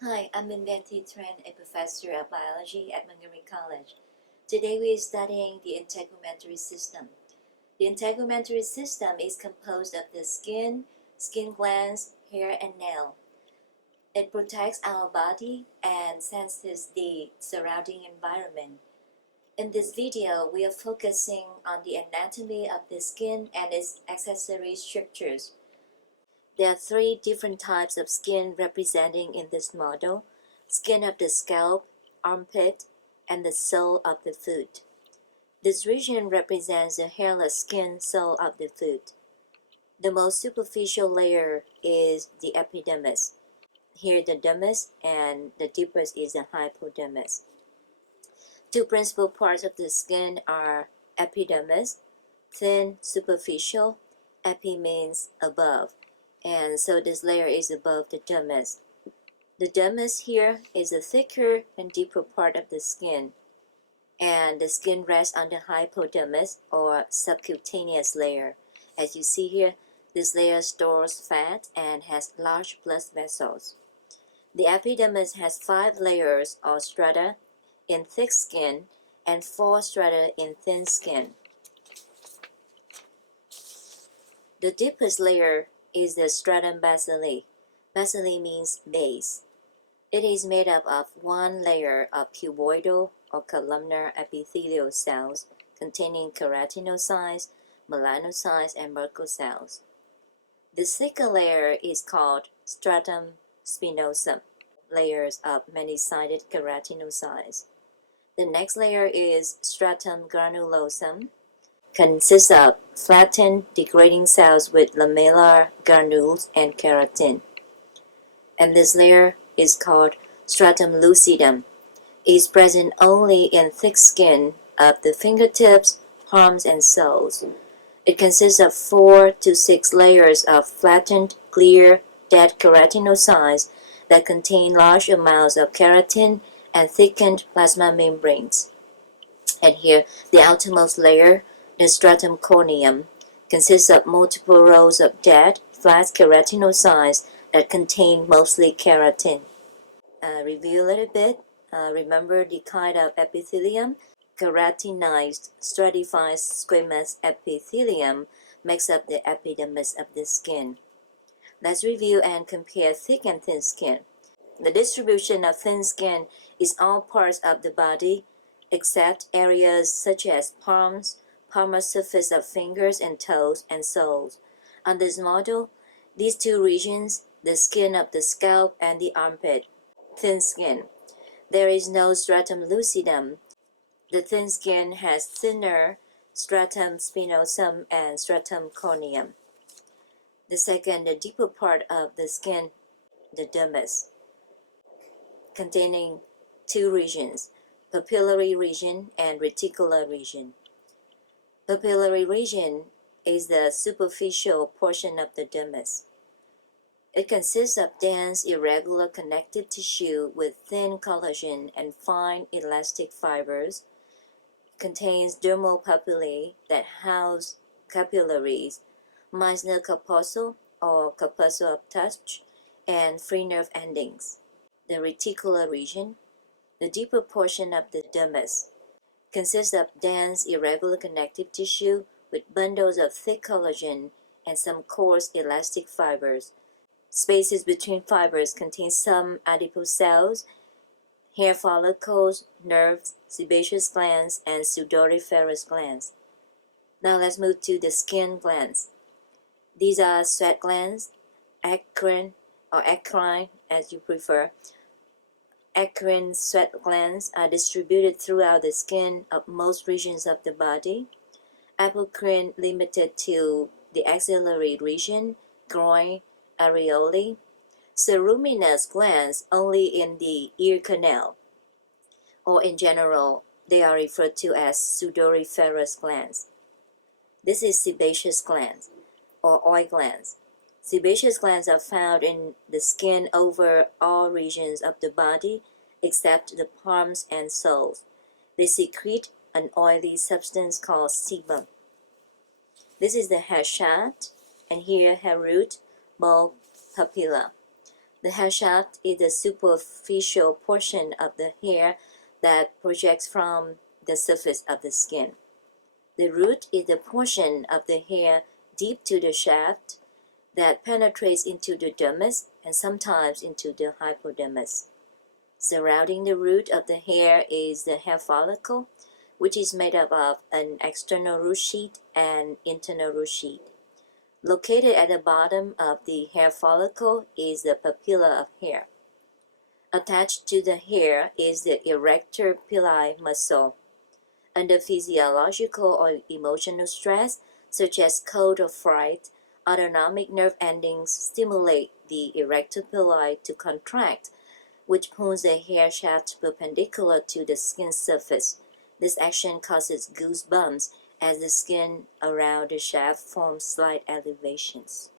Hi, I'm Inventy Tran, a professor of biology at Montgomery College. Today we are studying the integumentary system. The integumentary system is composed of the skin, skin glands, hair, and nail. It protects our body and senses the surrounding environment. In this video, we are focusing on the anatomy of the skin and its accessory structures. There are three different types of skin representing in this model: skin of the scalp, armpit, and the sole of the foot. This region represents the hairless skin sole of the foot. The most superficial layer is the epidermis. Here the dermis, and the deepest is the hypodermis. Two principal parts of the skin are epidermis, thin, superficial. Epi means above, and so this layer is above the dermis. The dermis here is a thicker and deeper part of the skin, and the skin rests on the hypodermis or subcutaneous layer. As you see here, this layer stores fat and has large blood vessels. The epidermis has 5 layers or strata in thick skin and 4 strata in thin skin. The deepest layer is the stratum basale. Basale means base. It is made up of one layer of cuboidal or columnar epithelial cells containing keratinocytes, melanocytes, and Merkel cells. The thicker layer is called stratum spinosum, layers of many-sided keratinocytes. The next layer is stratum granulosum, consists of flattened degrading cells with lamellar granules and keratin. And this layer is called stratum lucidum. It is present only in thick skin of the fingertips, palms, and soles. It consists of 4 to 6 layers of flattened, clear, dead keratinocytes that contain large amounts of keratin and thickened plasma membranes. And here, the outermost layer, the stratum corneum, consists of multiple rows of dead, flat keratinocytes that contain mostly keratin. Review a little bit. Remember the kind of epithelium? Keratinized stratified squamous epithelium makes up the epidermis of the skin. Let's review and compare thick and thin skin. The distribution of thin skin is all parts of the body except areas such as palms, palmar surface of fingers and toes, and soles. On this model, these two regions, the skin of the scalp and the armpit, thin skin. There is no stratum lucidum. The thin skin has thinner stratum spinosum and stratum corneum. The second, the deeper part of the skin, the dermis, containing two regions, papillary region and reticular region. Papillary region is the superficial portion of the dermis. It consists of dense, irregular connective tissue with thin collagen and fine elastic fibers. Contains dermal papillae that house capillaries, Meissner corpuscle or corpuscle of touch, and free nerve endings. The reticular region, the deeper portion of the dermis, consists of dense, irregular connective tissue with bundles of thick collagen and some coarse elastic fibers. Spaces between fibers contain some adipose cells, hair follicles, nerves, sebaceous glands, and sudoriferous glands. Now let's move to the skin glands. These are sweat glands, acrine or acrine as you prefer. Acrine sweat glands are distributed throughout the skin of most regions of the body. Apocrine limited to the axillary region, groin, areolae. Ceruminous glands only in the ear canal, or in general, they are referred to as sudoriferous glands. This is sebaceous glands, or oil glands. Sebaceous glands are found in the skin over all regions of the body except the palms and soles. They secrete an oily substance called sebum. This is the hair shaft, and here hair root, bulb, papilla. The hair shaft is the superficial portion of the hair that projects from the surface of the skin. The root is the portion of the hair deep to the shaft that penetrates into the dermis and sometimes into the hypodermis. Surrounding the root of the hair is the hair follicle, which is made up of an external root sheet and internal root sheet. Located at the bottom of the hair follicle is the papilla of hair. Attached to the hair is the Arrector Pili muscle. Under physiological or emotional stress, such as cold or fright, autonomic nerve endings stimulate the erector pili to contract, which pulls the hair shaft perpendicular to the skin surface. This action causes goosebumps as the skin around the shaft forms slight elevations.